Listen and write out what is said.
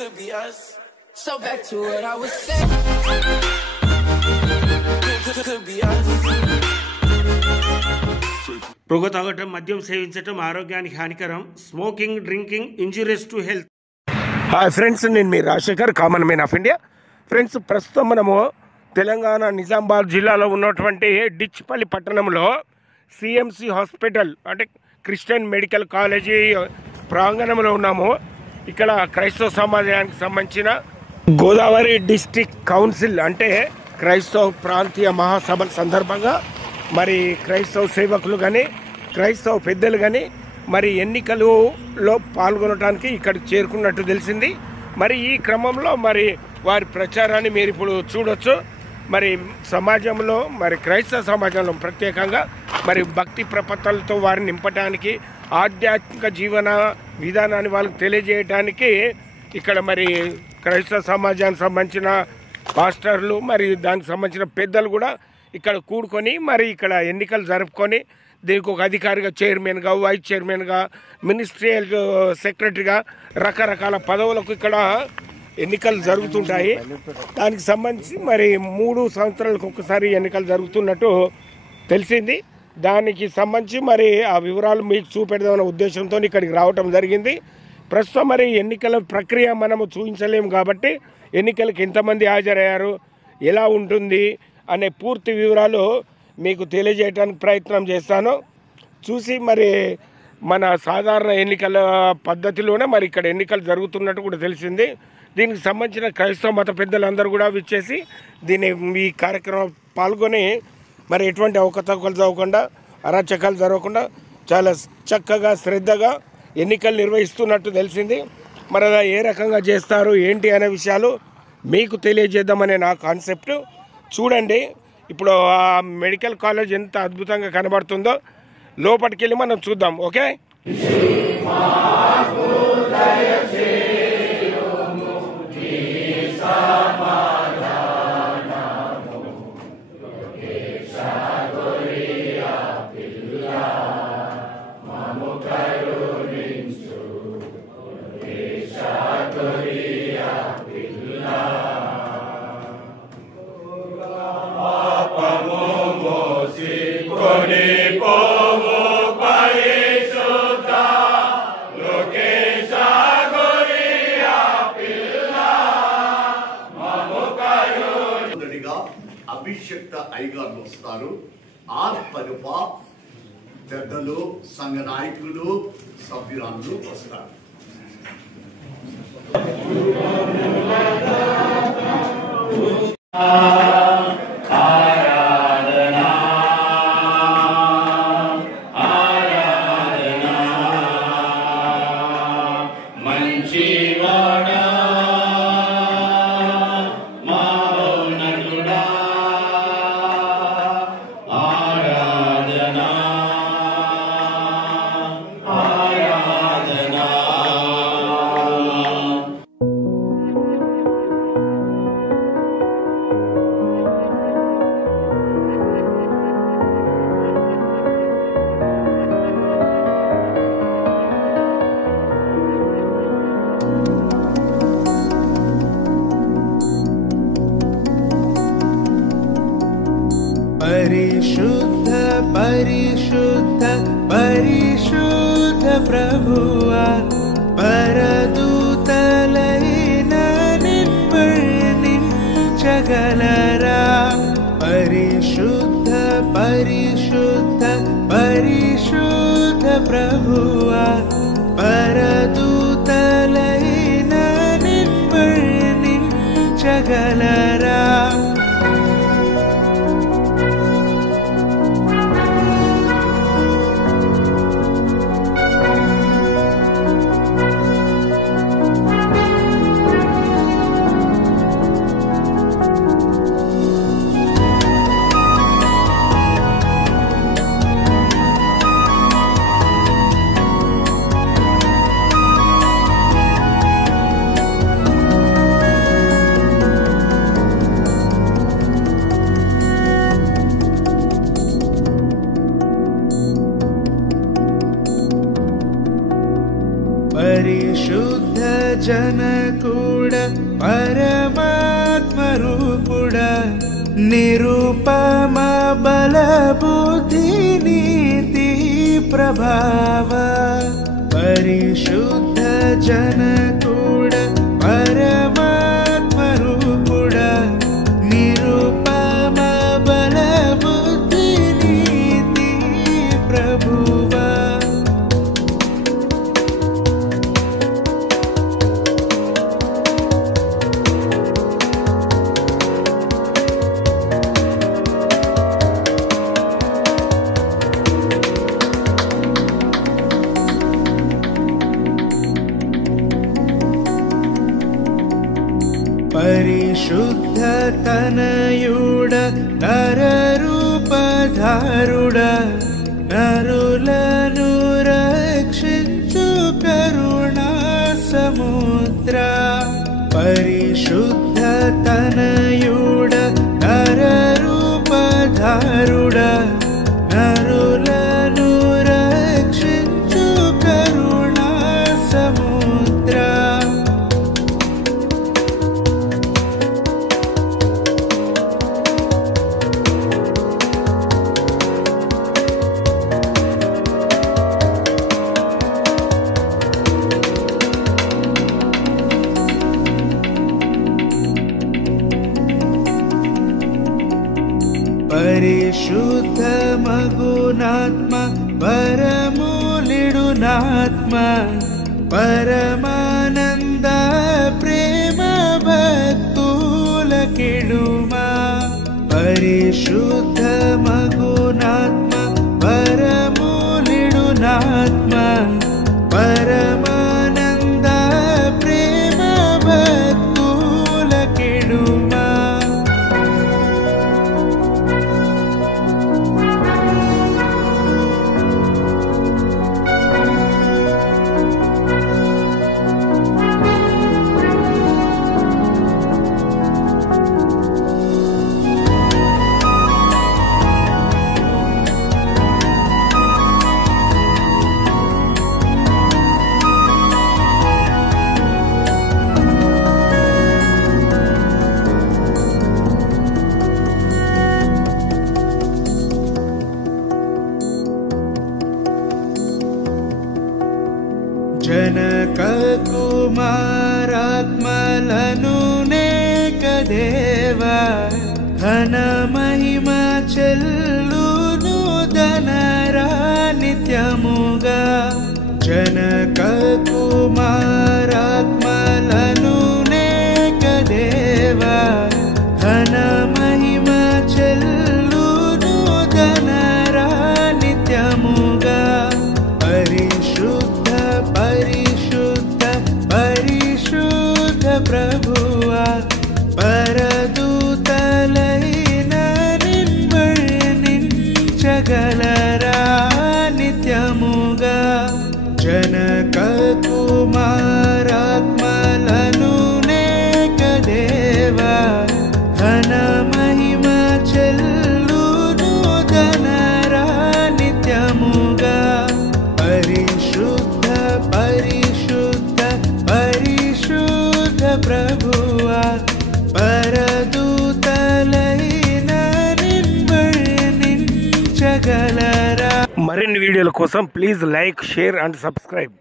Could be us. So back to what I was saying. Could be us. పొగ తాగటం, మద్యం సేవించటం ఆరోగ్యానికి హానికరం. Smoking, drinking injurious to health. Hi friends, నేను మీ Rajasekhar, common man of India. Friends, ప్రస్తుతం మనము తెలంగాణ నిజామాబాద్ జిల్లాలో ఉన్నటువంటి డిచ్పల్లి పట్టణంలో సిఎంసి హాస్పిటల్ అంటే క్రిస్టియన్ మెడికల్ కాలేజీ ప్రాంగణంలో ఉన్నాము. ఇక్కడ క్రైస్తవ సమాజానికి సంబంధించిన గోదావరి డిస్ట్రిక్ట్ కౌన్సిల్ అంటే క్రైస్తవ ప్రాంతీయ మహాసభల సందర్భంగా మరి క్రైస్తవ సేవకులు కానీ క్రైస్తవ పెద్దలు కానీ మరి ఎన్నికలలో పాల్గొనడానికి ఇక్కడికి చేరుకున్నట్టు తెలిసింది. మరి ఈ క్రమంలో మరి వారి ప్రచారాన్ని మీరు ఇప్పుడు చూడొచ్చు. మరి సమాజంలో మరి క్రైస్తవ సమాజంలో ప్రత్యేకంగా మరి భక్తి ప్రపత్తులతో వారిని నింపడానికి, ఆధ్యాత్మిక జీవన విధానాన్ని వాళ్ళకి తెలియజేయడానికి ఇక్కడ మరి క్రైస్తవ సమాజానికి సంబంధించిన పాస్టర్లు మరి దానికి సంబంధించిన పెద్దలు కూడా ఇక్కడ కూడుకొని మరి ఇక్కడ ఎన్నికలు జరుపుకొని దీనికి ఒక అధికారిగా చైర్మన్గా, వైస్ చైర్మన్గా, మినిస్ట్రియల్ సెక్రటరీగా రకరకాల పదవులకు ఇక్కడ ఎన్నికలు జరుగుతుంటాయి. దానికి సంబంధించి మరి 3 సంవత్సరాలకు ఒకసారి ఎన్నికలు జరుగుతున్నట్టు తెలిసింది. దానికి సంబంధించి మరి ఆ వివరాలు మీకు చూపెడదామన్న ఉద్దేశంతో ఇక్కడికి రావటం జరిగింది. ప్రస్తుతం మరి ఎన్నికల ప్రక్రియ మనము చూపించలేము కాబట్టి ఎన్నికలకు ఎంతమంది హాజరయ్యారు, ఎలా ఉంటుంది అనే పూర్తి వివరాలు మీకు తెలియజేయడానికి ప్రయత్నం చేస్తాను. చూసి మరి మన సాధారణ ఎన్నికల పద్ధతిలోనే మరి ఇక్కడ ఎన్నికలు జరుగుతున్నట్టు కూడా తెలిసింది. దీనికి సంబంధించిన క్రైస్తవ మత పెద్దలందరూ కూడా విచ్చేసి ఈ కార్యక్రమం పాల్గొని మరి ఎటువంటి అవకతవకలు జరగకుండా, అరాచకాలు జరగకుండా చాలా చక్కగా శ్రద్ధగా ఎన్నికలు నిర్వహిస్తున్నట్టు తెలిసింది. మరి అలా ఏ రకంగా చేస్తారు ఏంటి అనే విషయాలు మీకు తెలియజేద్దామనే నా కాన్సెప్ట్. చూడండి, ఇప్పుడు ఆ మెడికల్ కాలేజ్ ఎంత అద్భుతంగా కనబడుతుందో లోపలికి వెళ్ళి మనం చూద్దాం. ఓకే, అభిషక్త అయ్యగారు వస్తారు. ఆ తరుప పెద్దలు, సంఘ నాయకులు, సభ్యులందరూ వస్తారు. పరిశుద్ధ పరిశుద్ధ పరిశుద్ధ ప్రభువా, పరదూతలైన నిర్వర్ణించగలరా? పరిశుద్ధ పరిశుద్ధ పరిశుద్ధ ప్రభువా, పరదూతలైన నిర్వర్ణించగలరా? కూడా పరమాత్మ రూపుడా నిరూపమ బలబుద్ధి నీతి ప్రభావ పరిశుద్ధ జన కూడా పరమాత్మ రూపుడా నిరూపమ బలబుద్ధి నీతి ప్రభువా పరిశుద్ధ తనయుడ నరరూపధారుడ నరులను రక్షించు కరుణా సముద్ర పరిశుద్ధ తనయుడ నరరూపధారుడ నరులను రక్షించు కరుణా సముద్ర పరిశుద్ధ మగునాత్మ పరమూలిడునాత్మ పరమానంద ప్రేమ భక్తుల కిడుమా పరిశుద్ధ మగునాత్మ పరమూలిడునాత్మ పరమానంద ప్రేమ భక్తుల కిడుమా జనక కుమారాత్మలను నేకదేవ ఘన మహిమ చెల్లును ధనరా నిత్యముగా జనక కుమారాత్మలను నేకదేవ ఘన మహిమ చెల్లును ధనరా నిత్యముగా పరిశుద్ధ పరిశుద్ధ పరిశుద్ధ ప్రభువా పరదూతలైన నించగలరా నిత్యముగా జనక కుమారాత్మలను నేకదేవ ఘన మహిమ చెల్లును ధనరా నిత్యముగా పరిశుద్ధ పరిశుద్ధ పరిశుద్ధ ప్రభువా పరదూతలైన నించగలరా మరిన్ని వీడియోల కోసం please like share and subscribe.